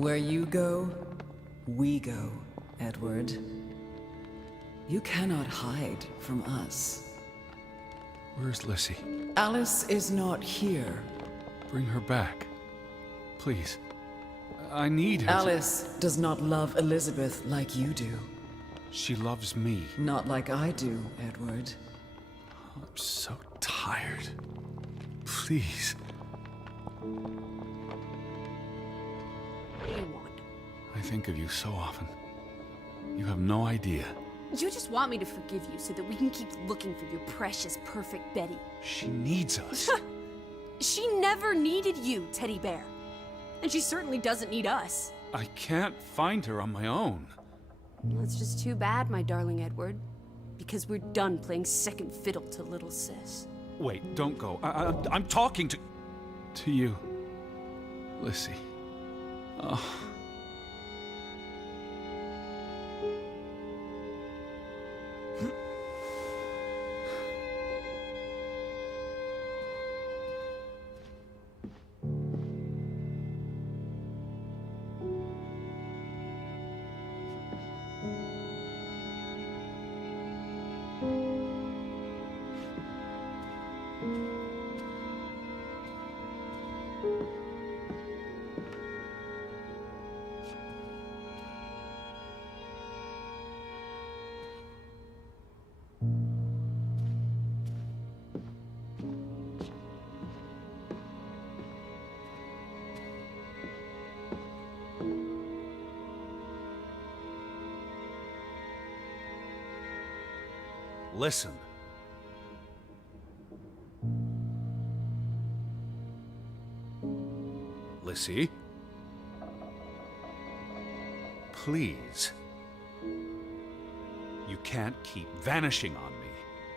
Where you go, we go, Edward. You cannot hide from us. Where's Lissy? Alice is not here. Bring her back. Please. I need her. Alice does not love Elizabeth like you do. She loves me. Not like I do, Edward. I'm so tired. Please. What do you want? I think of you so often. You have no idea. You just want me to forgive you so that we can keep looking for your precious, perfect Betty. She needs us. She never needed you, Teddy Bear. And she certainly doesn't need us. I can't find her on my own. Well, it's just too bad, my darling Edward. Because we're done playing second fiddle to little sis. Wait, don't go. I'm talking to you, Lissy. Oh. Listen. Lissy? Please. You can't keep vanishing on me.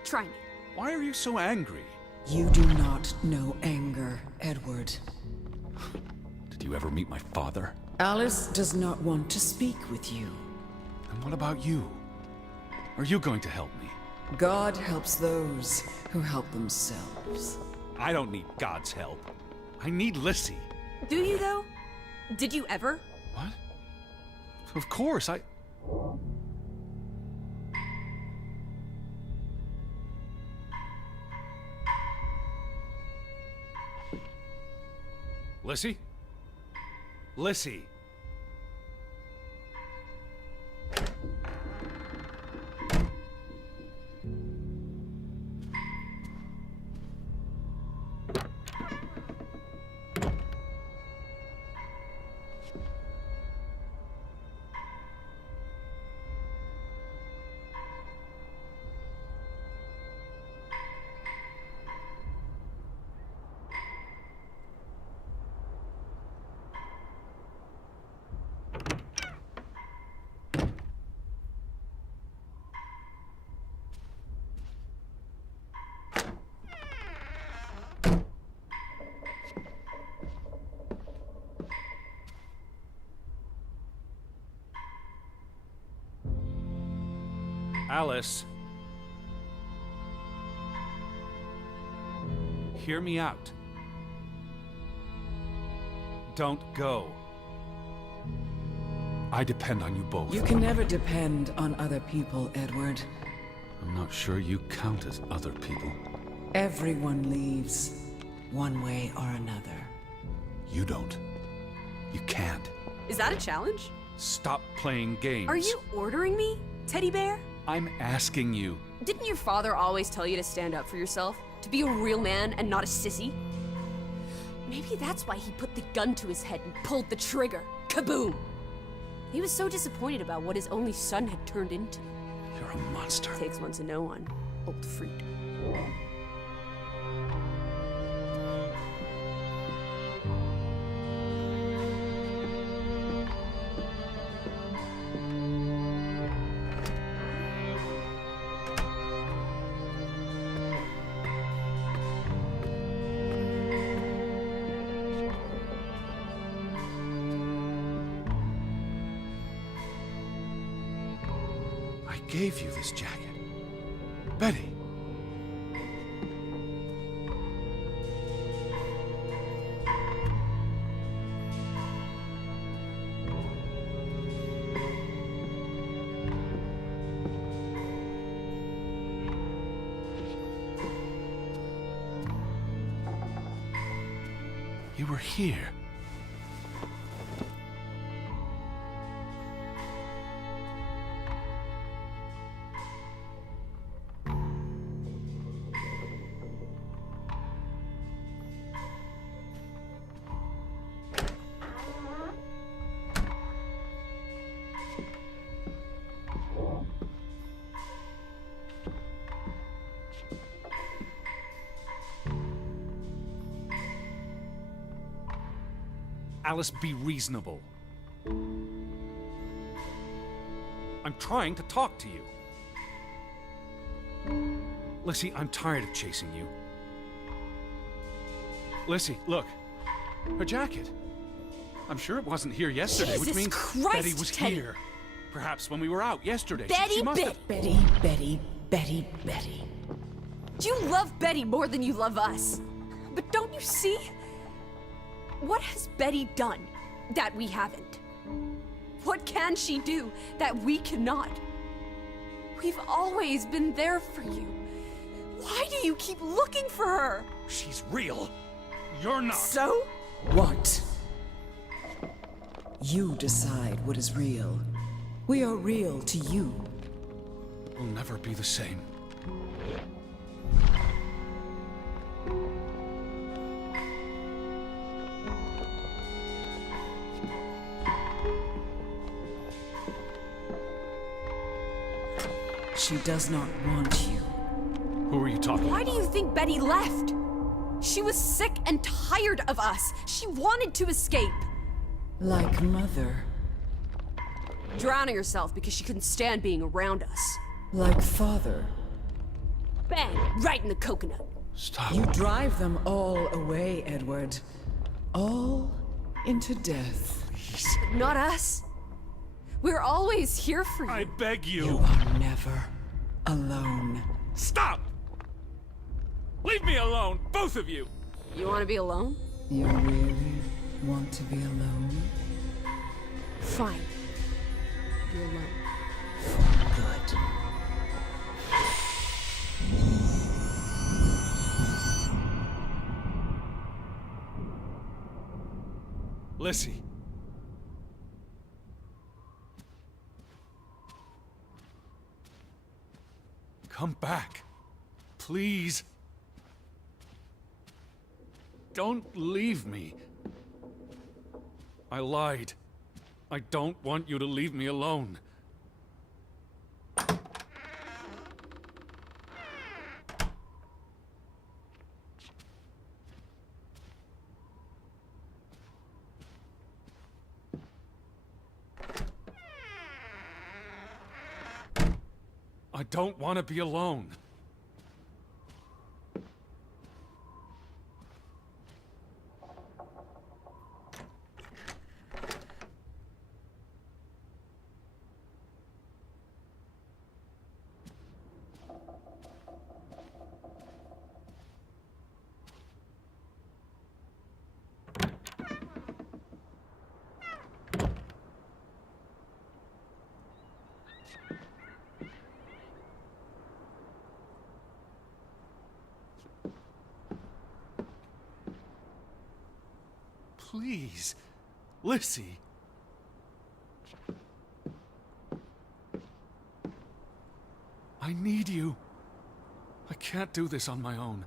Try me. Why are you so angry? You do not know anger, Edward. Did you ever meet my father? Alice does not want to speak with you. And what about you? Are you going to help me? God helps those who help themselves. I don't need God's help. I need Lissy. Do you, though? Did you ever? What? Of course, Lissy? Lissy! Alice. Hear me out. Don't go. I depend on you both. You can never depend on other people, Edward. I'm not sure you count as other people. Everyone leaves, one way or another. You don't. You can't. Is that a challenge? Stop playing games. Are you ordering me, Teddy Bear? I'm asking you. Didn't your father always tell you to stand up for yourself? To be a real man and not a sissy? Maybe that's why he put the gun to his head and pulled the trigger. Kaboom! He was so disappointed about what his only son had turned into. You're a monster. Takes one to know one, old freak. I gave you this jacket. Betty. You were here. Alice, be reasonable. I'm trying to talk to you. Lissy, I'm tired of chasing you. Lissy, look. Her jacket. I'm sure it wasn't here yesterday, Jesus which means Christ, Betty was Teddy. here. Perhaps when we were out yesterday. Betty, she must Betty. have... Betty. You love Betty more than you love us. But don't you see? What has Betty done that we haven't? What can she do that we cannot? We've always been there for you. Why do you keep looking for her? She's real. You're not. So? What? You decide what is real. We are real to you. We'll never be the same. She does not want you. Who are you talking Why about? do you think Betty left? She was sick and tired of us. She wanted to escape. Like mother. Drowning herself because she couldn't stand being around us. Like father. Bang! Right in the coconut. Stop. You drive them all away, Edward. All into death. Not us. We're always here for you. I beg You you. are never alone. Stop! Leave me alone, both of you! You want to be alone? You really want to be alone? Fine. You're alone. Good. Lissy. Come back. Please. Don't leave me. I lied. I don't want you to leave me alone. I don't want to be alone. Please, Lissy. I need you. I can't do this on my own.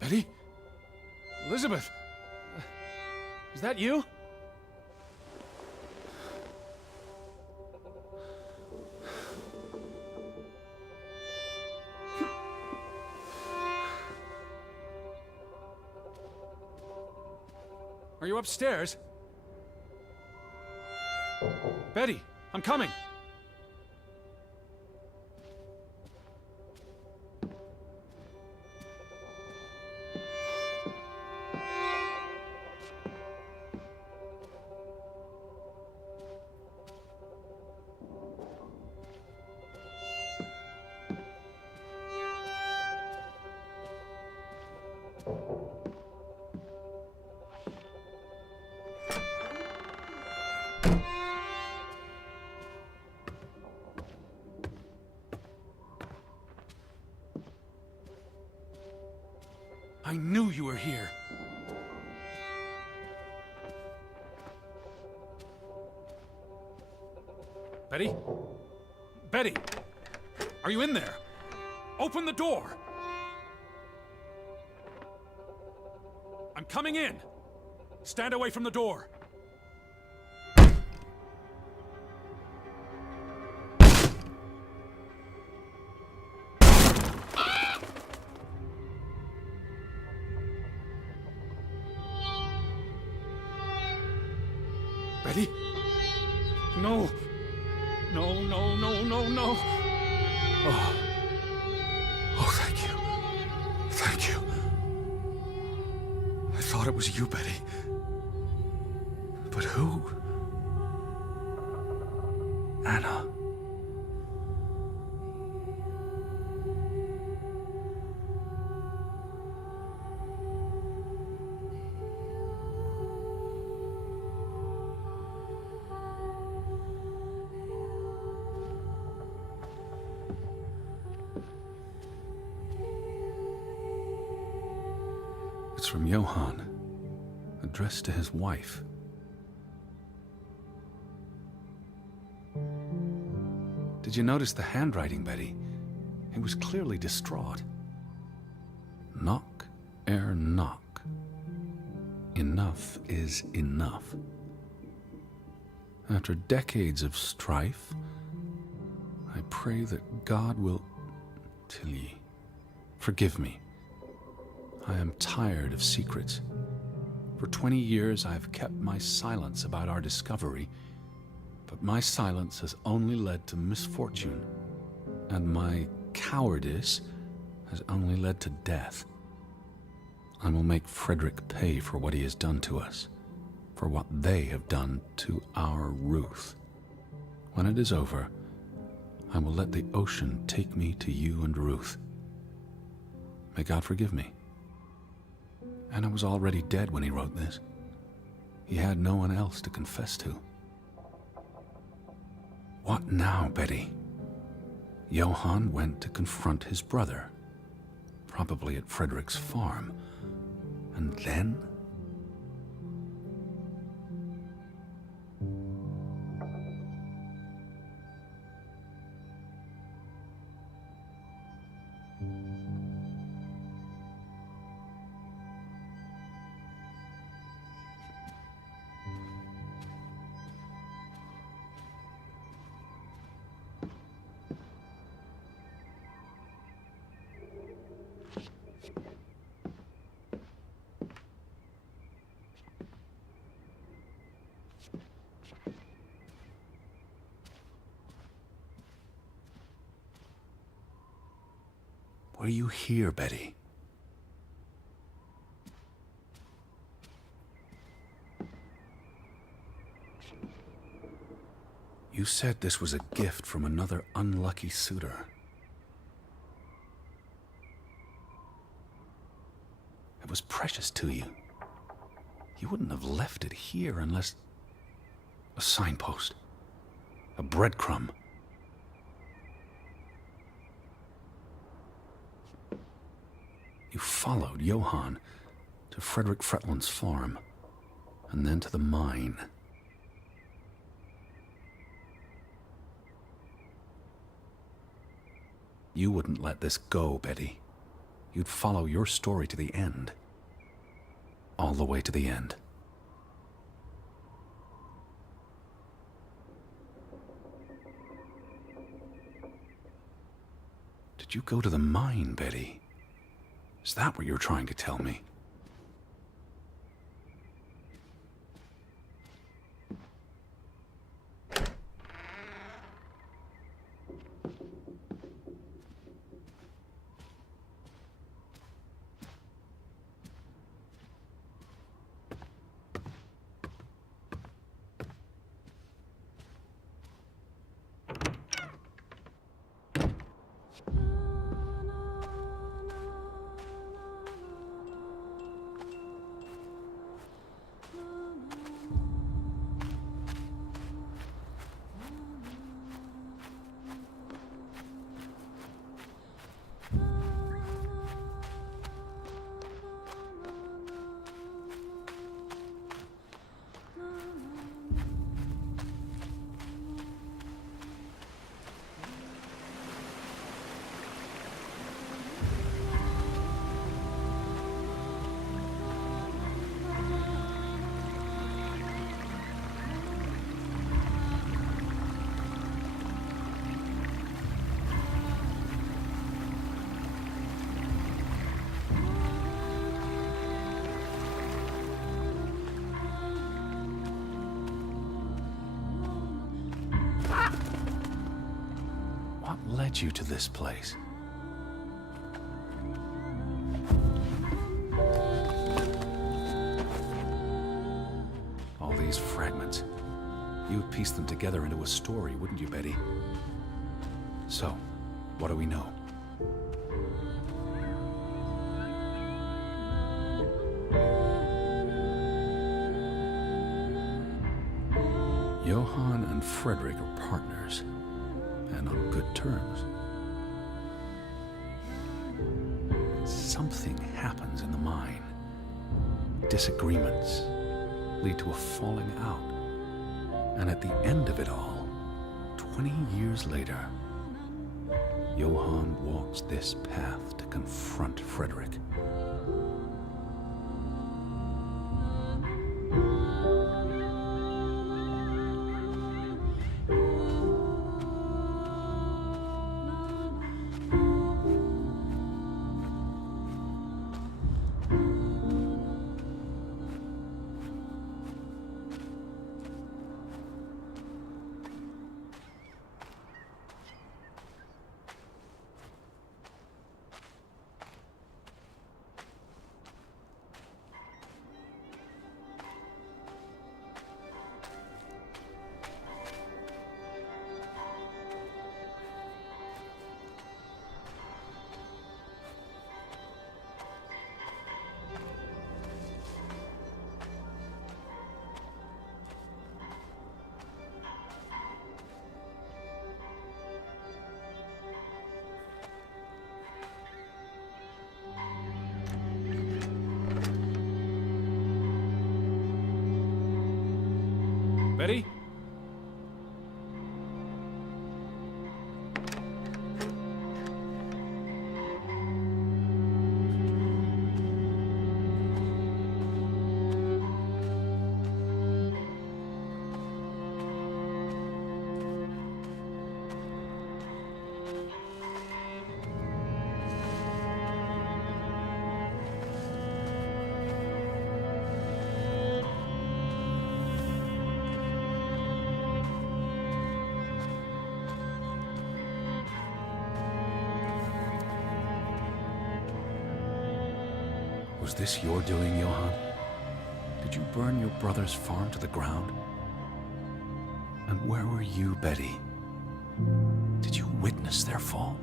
Betty? Elizabeth? Is that you? Are you upstairs? Betty, I'm coming. I knew you were here. Betty? Betty! Are you in there? Open the door! I'm coming in! Stand away from the door! Betty? No! No, no, no, no, no! Oh. Oh, thank you. Thank you. I thought it was you, Betty. But who? Anna. It's from Johann, addressed to his wife. Did you notice the handwriting, Betty? He was clearly distraught. Knock ere knock. Enough is enough. After decades of strife, I pray that God will... Tilly, forgive me. I am tired of secrets. For 20 years I've kept my silence about our discovery, but my silence has only led to misfortune, and my cowardice has only led to death. I will make Frederick pay for what he has done to us, for what they have done to our Ruth. When it is over, I will let the ocean take me to you and Ruth. May God forgive me. Anna was already dead when he wrote this. He had no one else to confess to. What now, Betty? Johann went to confront his brother, probably at Frederick's farm. And then? Were you here, Betty? You said this was a gift from another unlucky suitor. It was precious to you. You wouldn't have left it here unless... a signpost. A breadcrumb. You followed Johann to Frederick Fretland's farm, and then to the mine. You wouldn't let this go, Betty. You'd follow your story to the end. All the way to the end. Did you go to the mine, Betty? Is that what you're trying to tell me? What led you to this place? All these fragments. You would piece them together into a story, wouldn't you, Betty? So, what do we know? Johann and Frederick are partners, and on good terms. Something happens in the mine. Disagreements lead to a falling out. And at the end of it all, 20 years later, Johann walks this path to confront Frederick. Betty? Was this your doing, Johann? Did you burn your brother's farm to the ground? And where were you, Betty? Did you witness their fall?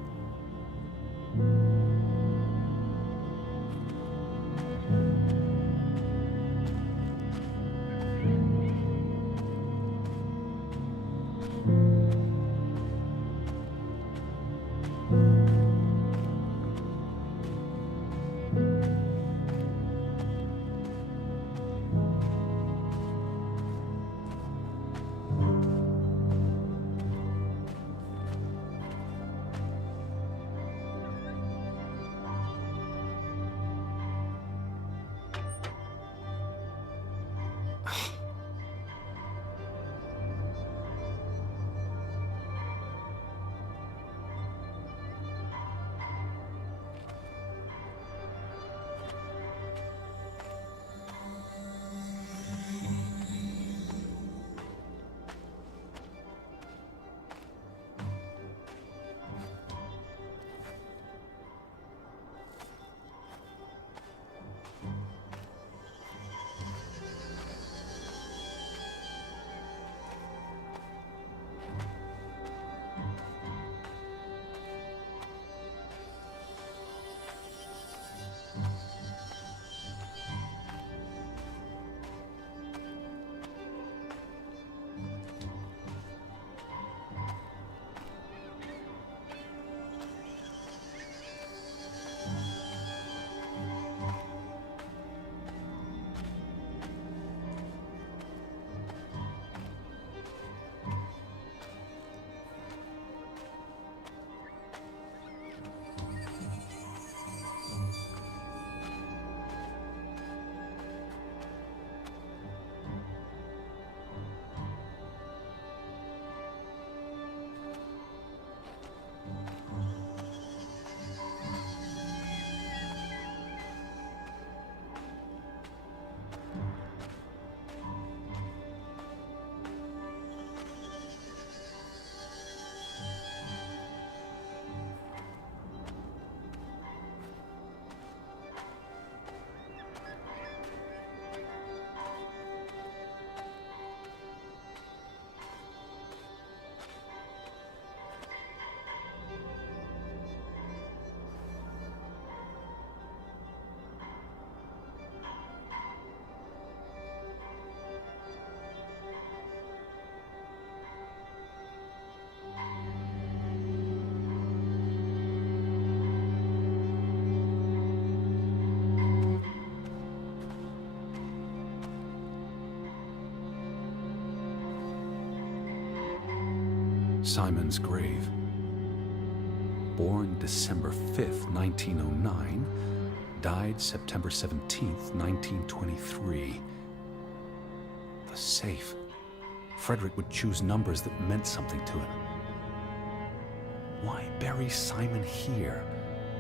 Simon's grave. Born December 5th, 1909, died September 17th, 1923. The safe. Frederick would choose numbers that meant something to him. Why bury Simon here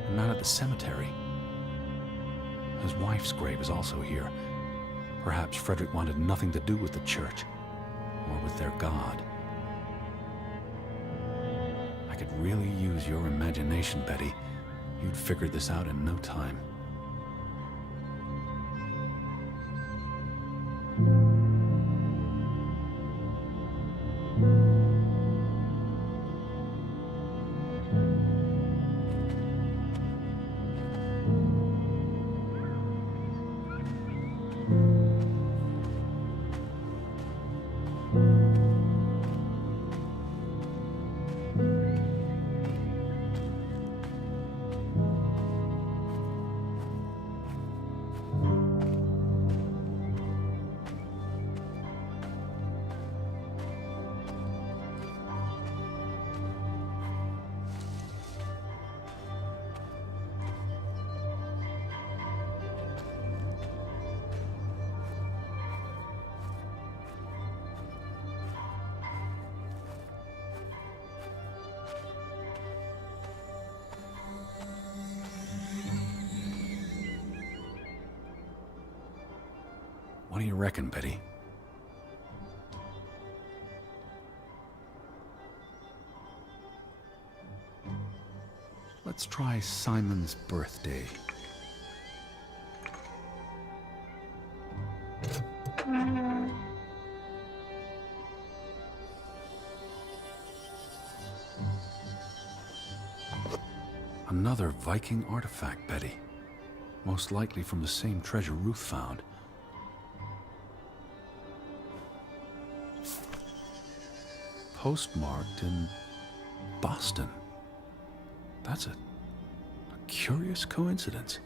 and not at the cemetery? His wife's grave is also here. Perhaps Frederick wanted nothing to do with the church or with their God. I could really use your imagination, Betty. You'd figured this out in no time. What do you reckon, Betty? Let's try Simon's birthday. Another Viking artifact, Betty. Most likely from the same treasure Ruth found. Postmarked in Boston. That's a curious coincidence.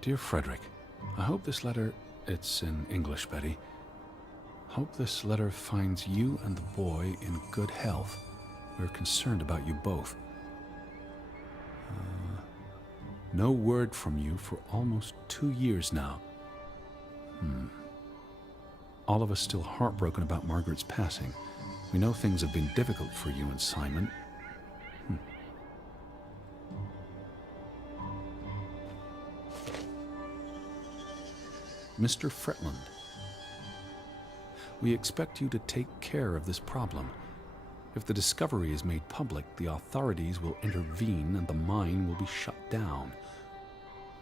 Dear Frederick, I hope this letter, it's in English, Betty. Hope this letter finds you and the boy in good health. We're concerned about you both. No word from you for almost 2 years now. All of us still heartbroken about Margaret's passing. We know things have been difficult for you and Simon. Mr. Fretland, we expect you to take care of this problem. If the discovery is made public, the authorities will intervene and the mine will be shut down.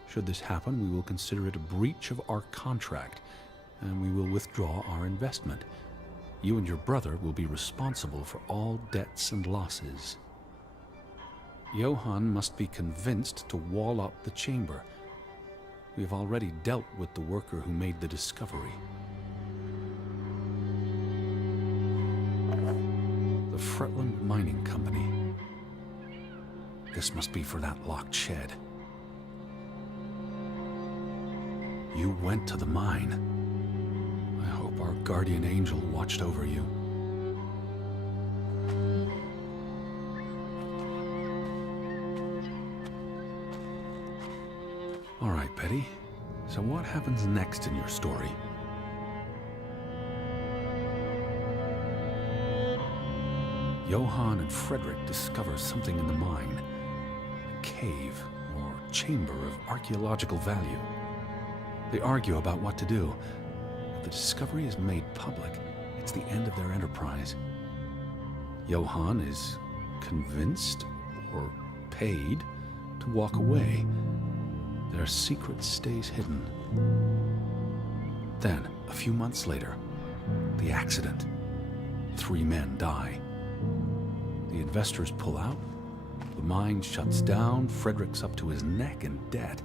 Should this happen, we will consider it a breach of our contract, and we will withdraw our investment. You and your brother will be responsible for all debts and losses. Johann must be convinced to wall up the chamber. We have already dealt with the worker who made the discovery. The Fretland Mining Company. This must be for that locked shed. You went to the mine. I hope our guardian angel watched over you. All right, Betty. So what happens next in your story? Johann and Frederick discover something in the mine. A cave or chamber of archaeological value. They argue about what to do. If the discovery is made public, it's the end of their enterprise. Johann is convinced or paid to walk away. Their secret stays hidden. Then, a few months later, the accident. 3 men die. The investors pull out. The mine shuts down. Frederick's up to his neck in debt.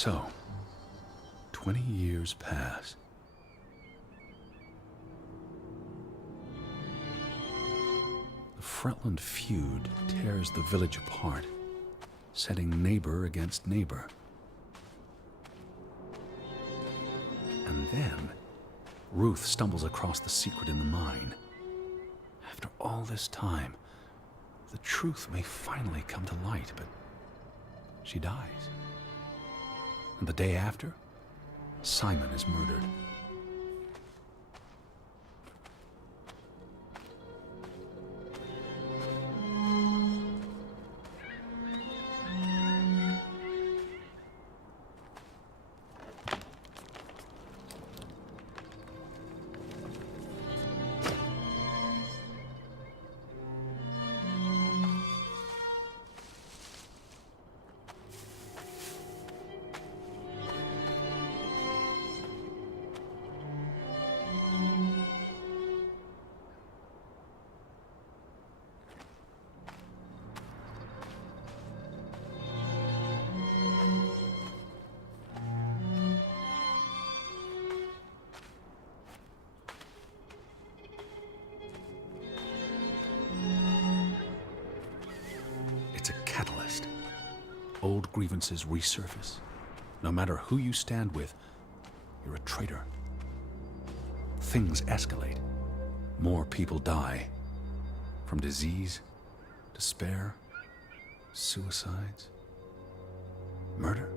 So, 20 years pass. The Fretland feud tears the village apart, setting neighbor against neighbor. And then, Ruth stumbles across the secret in the mine. After all this time, the truth may finally come to light, but she dies. And the day after, Simon is murdered. Old grievances resurface. No matter who you stand with, you're a traitor. Things escalate. More people die. From disease, despair, suicides, murder.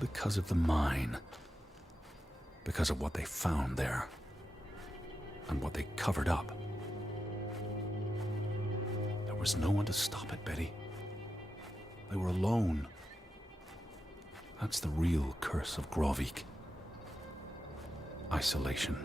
Because of the mine. Because of what they found there. And what they covered up. There was no one to stop it, Betty. They were alone. That's the real curse of Grovik. Isolation.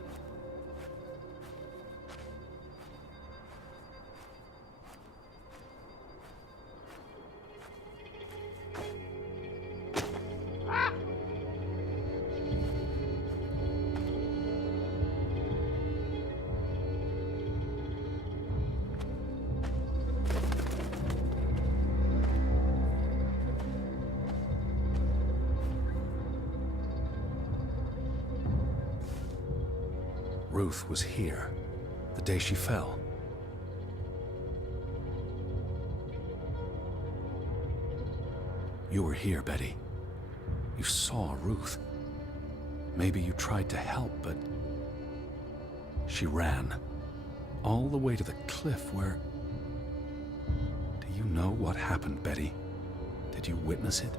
Ruth was here, the day she fell. You were here, Betty. You saw Ruth. Maybe you tried to help, but she ran all the way to the cliff where... Do you know what happened, Betty? Did you witness it?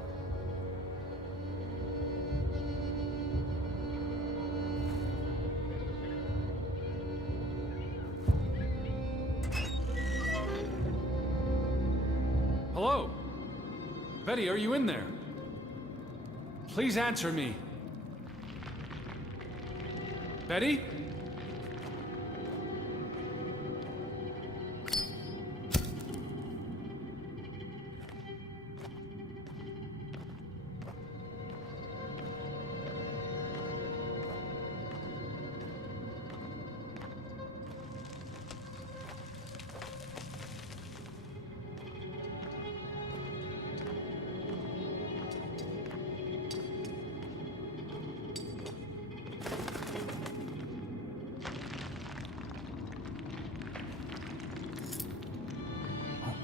Hello? Betty, are you in there? Please answer me. Betty?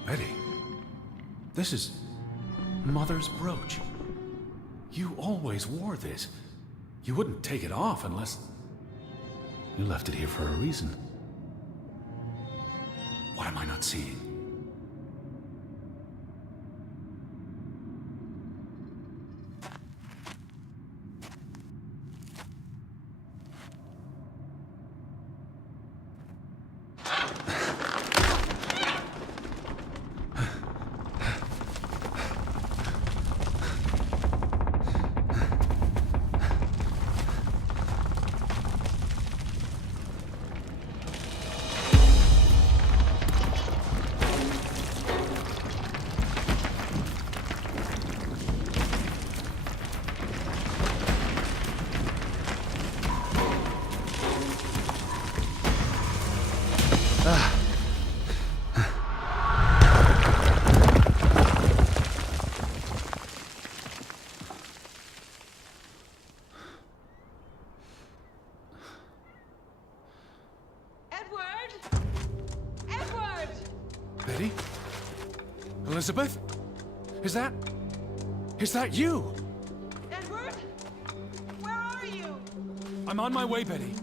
Betty, this is Mother's brooch. You always wore this. You wouldn't take it off unless... You left it here for a reason. What am I not seeing? Elizabeth? Is that you? Edward? Where are you? I'm on my way, Betty.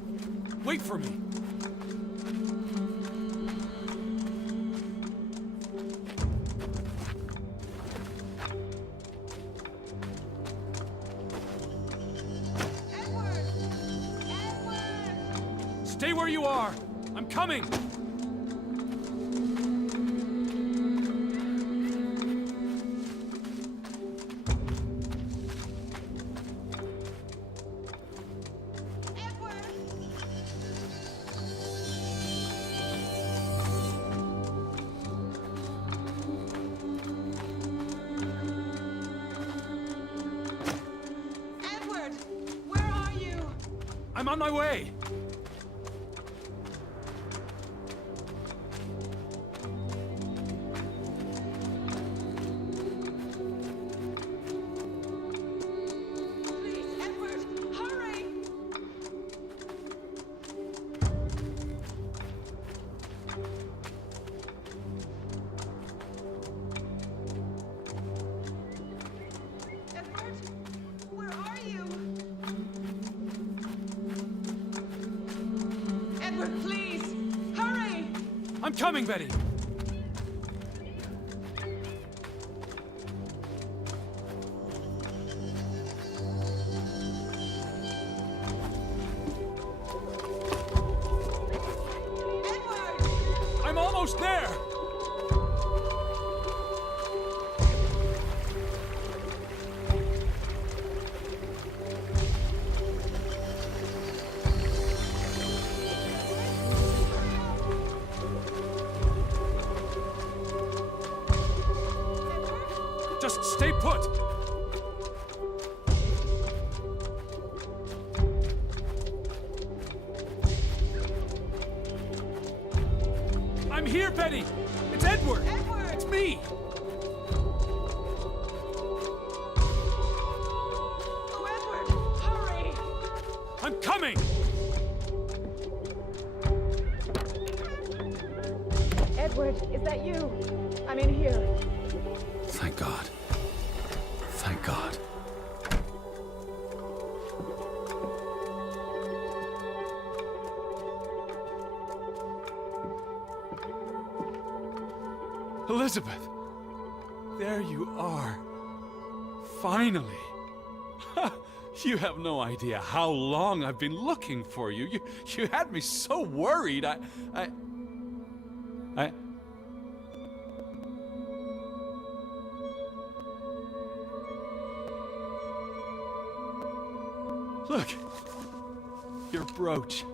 Wait for me. Edward! Edward! Stay where you are. I'm coming. Edward! Where are you? I'm on my way. Please, Edward, hurry! Edward, where are you? Edward, please, hurry! I'm coming, Betty. Edward! I'm almost there. Just stay put. I'm here, Betty. It's Edward. Edward! It's me. Oh, Edward, hurry! I'm coming. Edward, is that you? I'm in here. Thank God. Thank God. Elizabeth, there you are. Finally. You have no idea how long I've been looking for you. You had me so worried. I Look. Your brooch.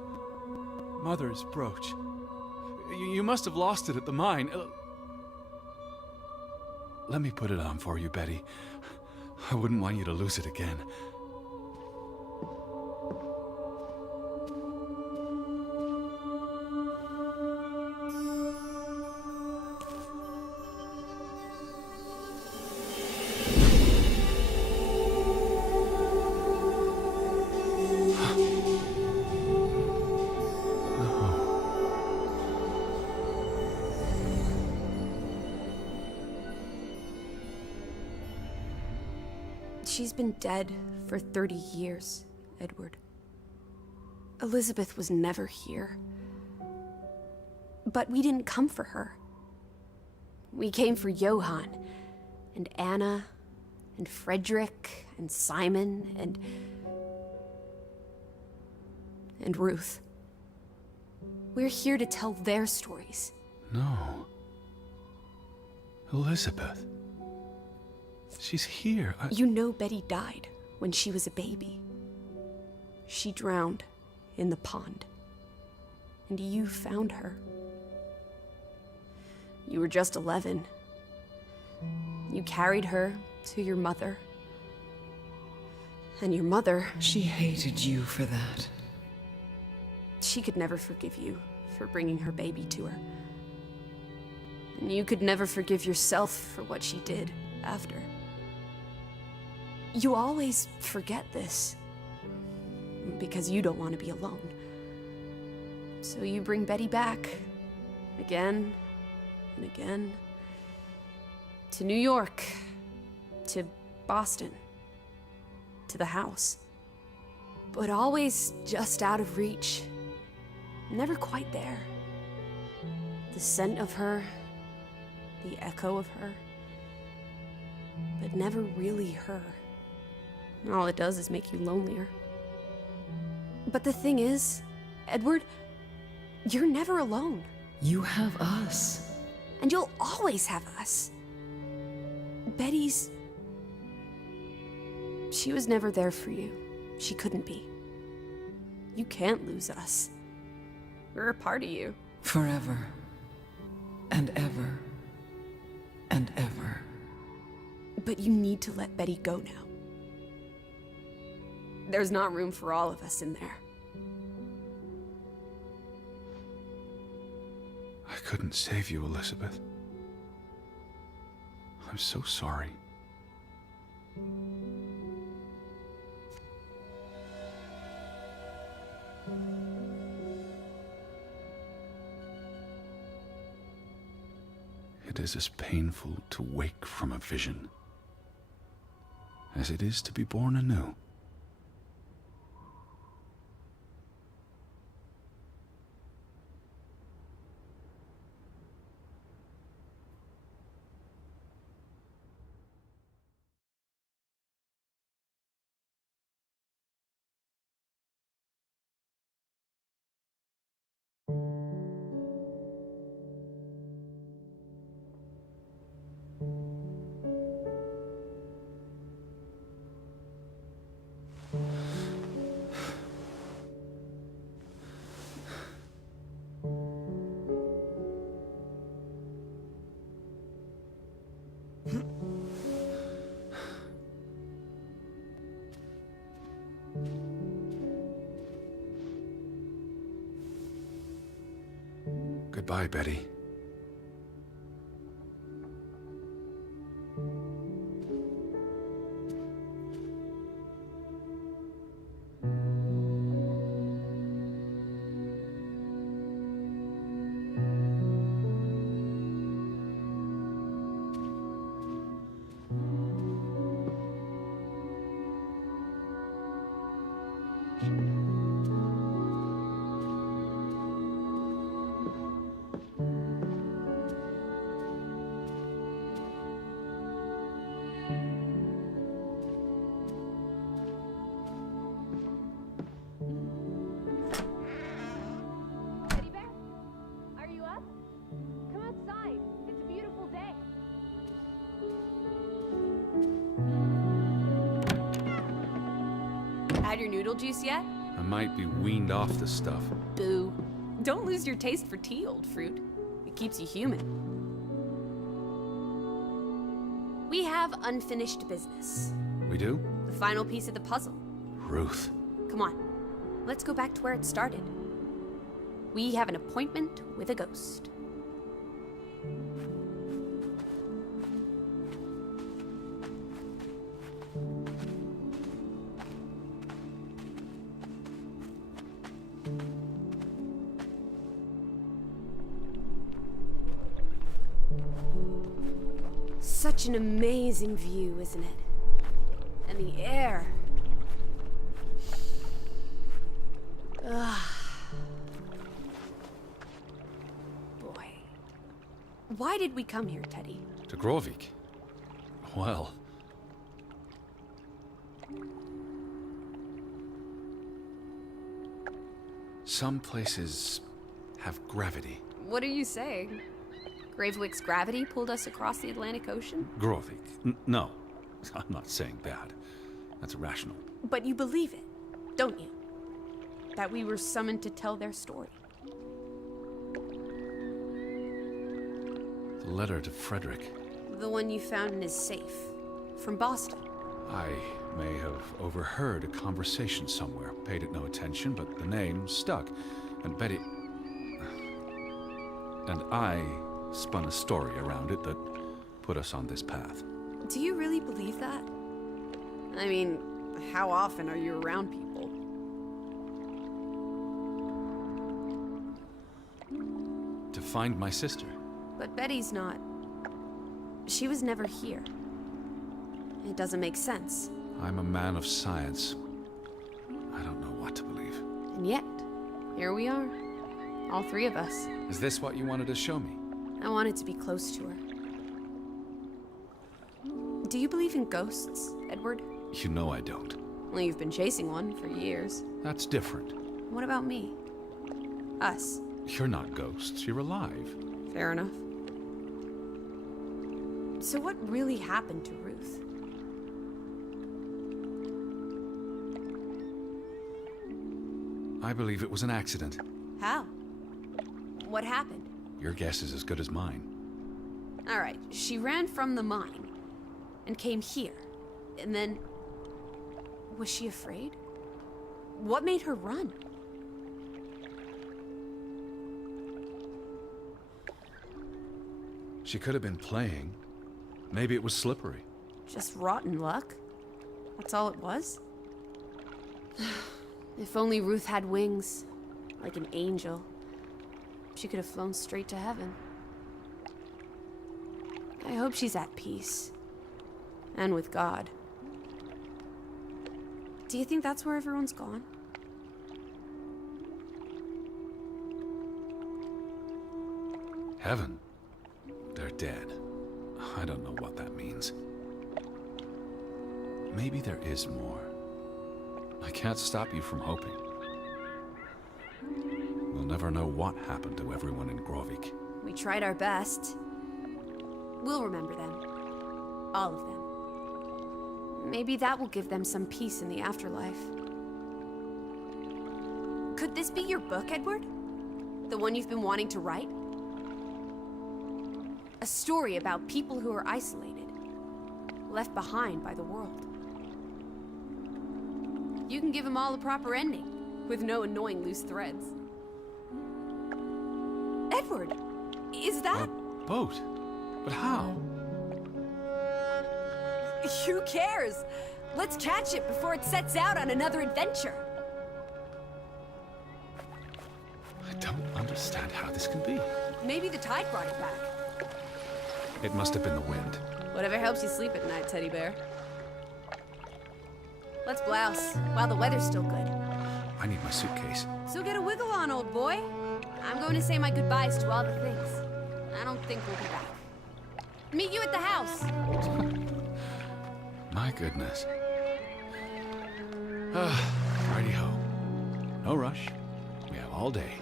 Mother's brooch. You must have lost it at the mine. Let me put it on for you, Betty. I wouldn't want you to lose it again. She's been dead for 30 years, Edward. Elizabeth was never here. But we didn't come for her. We came for Johann, and Anna, and Frederick, and Simon, and Ruth. We're here to tell their stories. No. Elizabeth. She's here. You know Betty died when she was a baby. She drowned in the pond. And you found her. You were just 11. You carried her to your mother. And your mother... She hated you for that. She could never forgive you for bringing her baby to her. And you could never forgive yourself for what she did after. You always forget this. Because you don't want to be alone. So you bring Betty back. Again and again. To New York. To Boston. To the house. But always just out of reach. Never quite there. The scent of her, the echo of her, but never really her. All it does is make you lonelier. But the thing is, Edward, you're never alone. You have us. And you'll always have us. Betty's... She was never there for you. She couldn't be. You can't lose us. We're a part of you. Forever. And ever. And ever. But you need to let Betty go now. There's not room for all of us in there. I couldn't save you, Elizabeth. I'm so sorry. It is as painful to wake from a vision as it is to be born anew. Goodbye, Betty. Teddy bear? Are you up? Come outside. It's a beautiful day. Had your noodle juice yet? I might be weaned off the stuff. Boo. Don't lose your taste for tea, old fruit. It keeps you human. We have unfinished business. We do? The final piece of the puzzle. Ruth. Come on. Let's go back to where it started. We have an appointment with a ghost. Such an amazing view, isn't it? And the air. Ugh. Boy. Why did we come here, Teddy? To Grovik. Well... Some places have gravity. What are you saying? Gravewick's gravity pulled us across the Atlantic Ocean? Grovik. No. I'm not saying that. That's irrational. But you believe it, don't you? That we were summoned to tell their story. The letter to Frederick. The one you found in his safe. From Boston. I may have overheard a conversation somewhere, paid it no attention, but the name stuck. And Betty... And I spun a story around it that put us on this path. Do you really believe that? I mean, how often are you around people? To find my sister. But Betty's not... She was never here. It doesn't make sense. I'm a man of science. I don't know what to believe. And yet, here we are. All three of us. Is this what you wanted to show me? I wanted to be close to her. Do you believe in ghosts, Edward? You know I don't. Well, you've been chasing one for years. That's different. What about me? Us. You're not ghosts, you're alive. Fair enough. So what really happened to Ruth? I believe it was an accident. How? What happened? Your guess is as good as mine. All right, she ran from the mine and came here. And then... was she afraid? What made her run? She could have been playing. Maybe it was slippery. Just rotten luck? That's all it was? If only Ruth had wings, like an angel. She could have flown straight to heaven. I hope she's at peace. And with God. Do you think that's where everyone's gone? Heaven? They're dead. I don't know what that means. Maybe there is more. I can't stop you from hoping. We'll never know what happened to everyone in Grovik. We tried our best. We'll remember them. All of them. Maybe that will give them some peace in the afterlife. Could this be your book, Edward? The one you've been wanting to write? A story about people who are isolated, left behind by the world. You can give them all a proper ending, with no annoying loose threads. Edward, is that... A boat? But how? Who cares? Let's catch it before it sets out on another adventure. I don't understand how this can be. Maybe the tide brought it back. It must have been the wind. Whatever helps you sleep at night, teddy bear. Let's blouse, while the weather's still good. I need my suitcase. So get a wiggle on, old boy. I'm going to say my goodbyes to all the things. I don't think we'll be back. Meet you at the house. My goodness. Righty-ho. No rush. We have all day.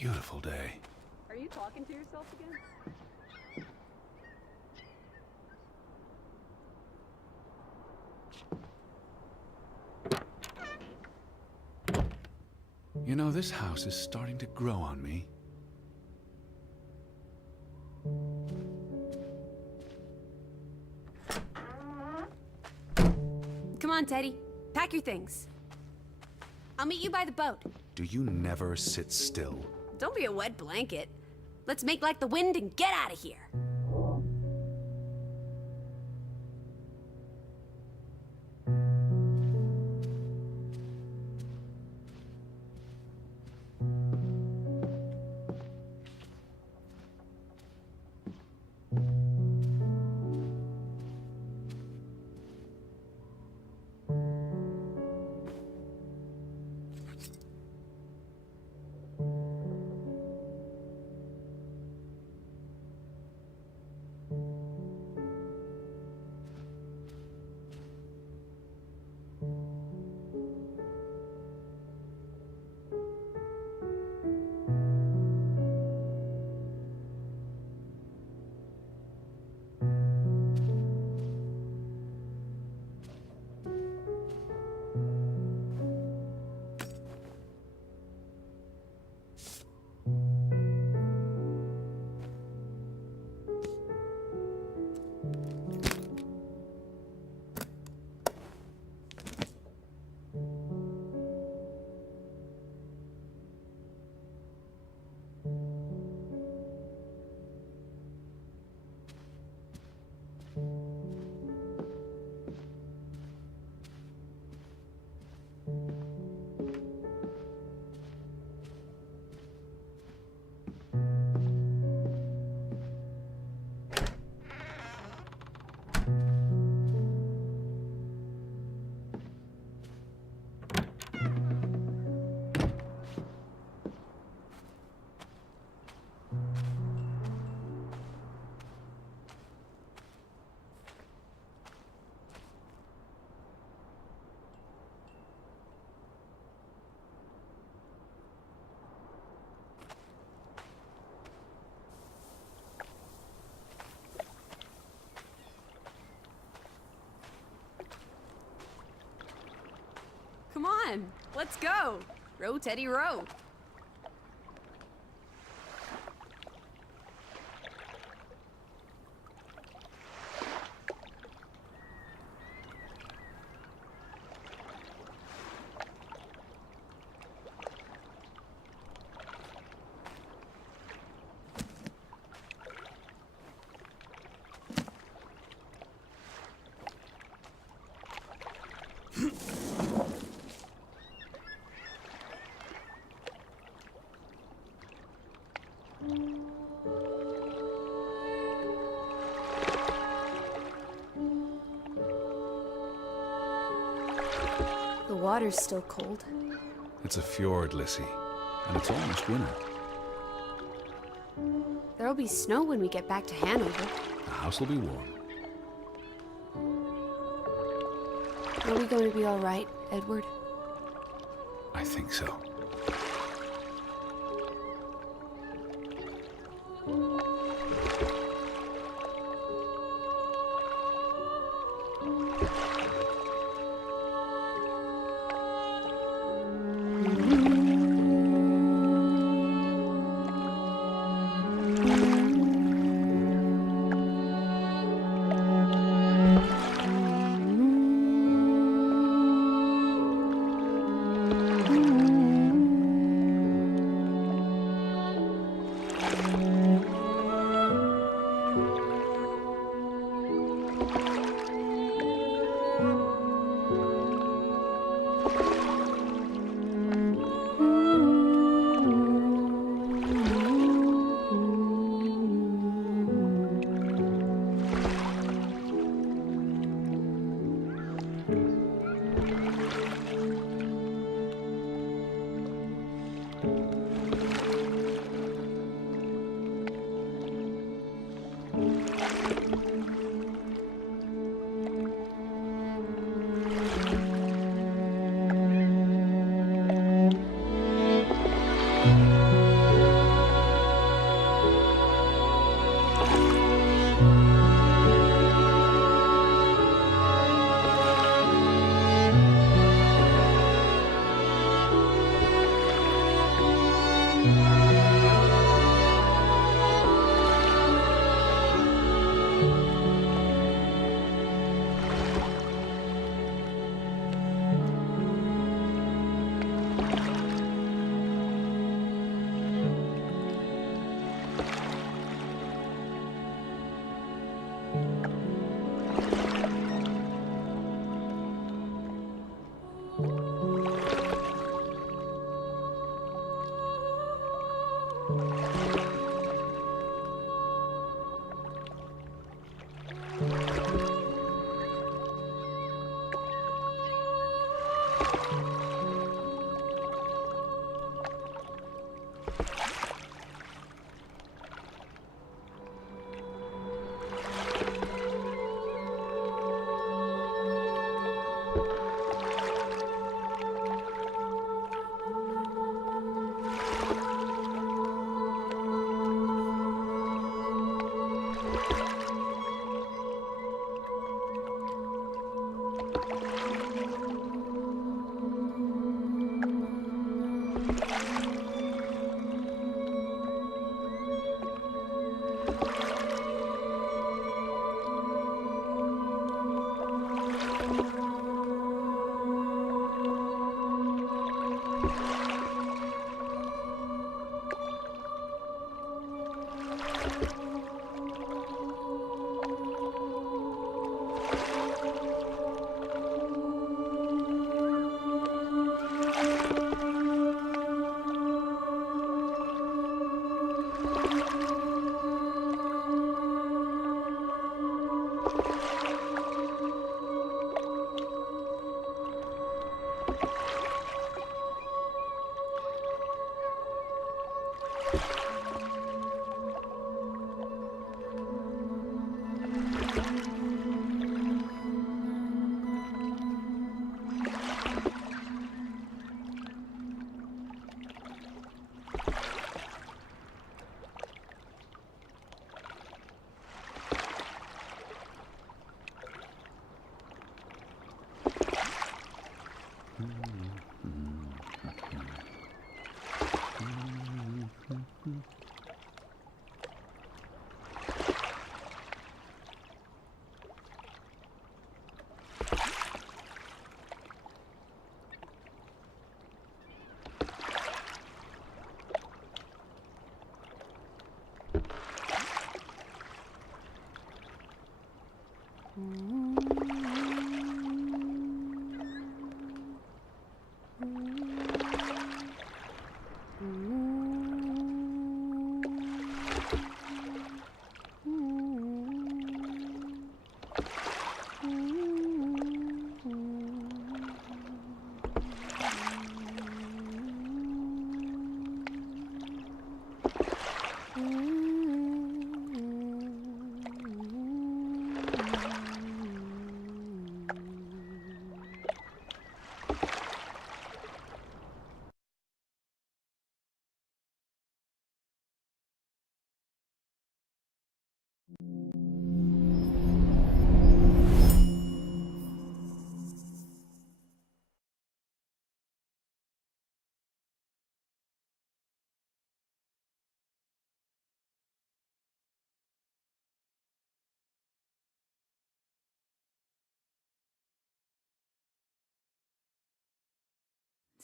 beautiful day. Are you talking to yourself again? You know, this house is starting to grow on me. Come on, Teddy. Pack your things. I'll meet you by the boat. Do you never sit still? Don't be a wet blanket. Let's make like the wind and get out of here. Come on, let's go. Row, Teddy, row. The water's still cold. It's a fjord, Lissy, and it's almost winter. There'll be snow when we get back to Hanover. The house will be warm. Are we going to be all right, Edward? I think so.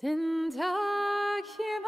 Den Tag hier